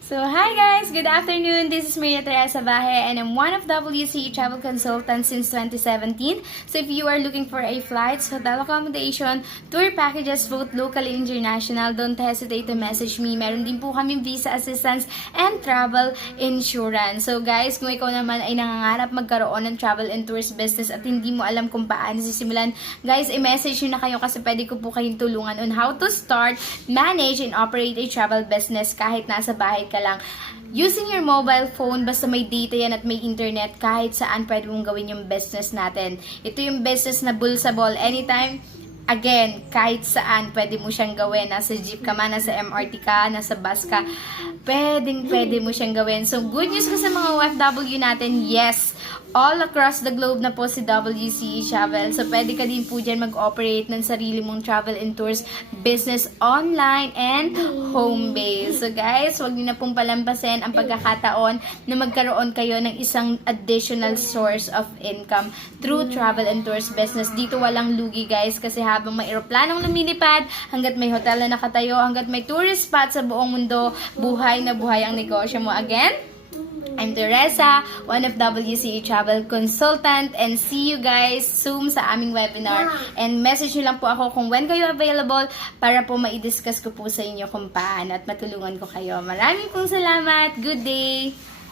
So, hi guys! Good afternoon! This is Maria Teresa Bahe and I'm one of WCE Travel Consultants since 2017. So, if you are looking for a flights, hotel accommodation, tour packages, both local and international, don't hesitate to message me. Meron din po kami visa assistance and travel insurance. So, guys, kung ikaw naman ay nangangarap magkaroon ng travel and tours business at hindi mo alam kung paano sisimulan, guys, i-message nyo na kayo kasi pwede ko po kayong tulungan on how to start, manage, and operate a travel business kahit nasa bahay ka lang. Using your mobile phone, basta may data yan at may internet, kahit saan pwede mong gawin yung business natin. Ito yung business na bulsable. Anytime, again, kahit saan pwede mo siyang gawin. Nasa jeep ka man, nasa MRT ka, nasa bus ka, pwede mo siyang gawin. So, good news ko sa mga OFW natin, yes, all across the globe na po si WCE Travel. So, pwede ka din po dyan mag-operate ng sarili mong travel and tours business online and home-based. So, guys, huwag niyo na pong palampasin ang pagkakataon na magkaroon kayo ng isang additional source of income through travel and tours business. Dito walang lugi, guys, kasi habang may aeroplanong lumilipad, hanggat may hotel na nakatayo, hanggat may tourist spot sa buong mundo, buhay na buhay ang negosyo mo. Again, I'm Teresa, one of WCE Travel Consultant, and see you guys soon sa aming webinar. And message nyo lang po ako kung when kayo available para po ma-discuss ko po sa inyo kung paano at matulungan ko kayo. Maraming pong salamat. Good day!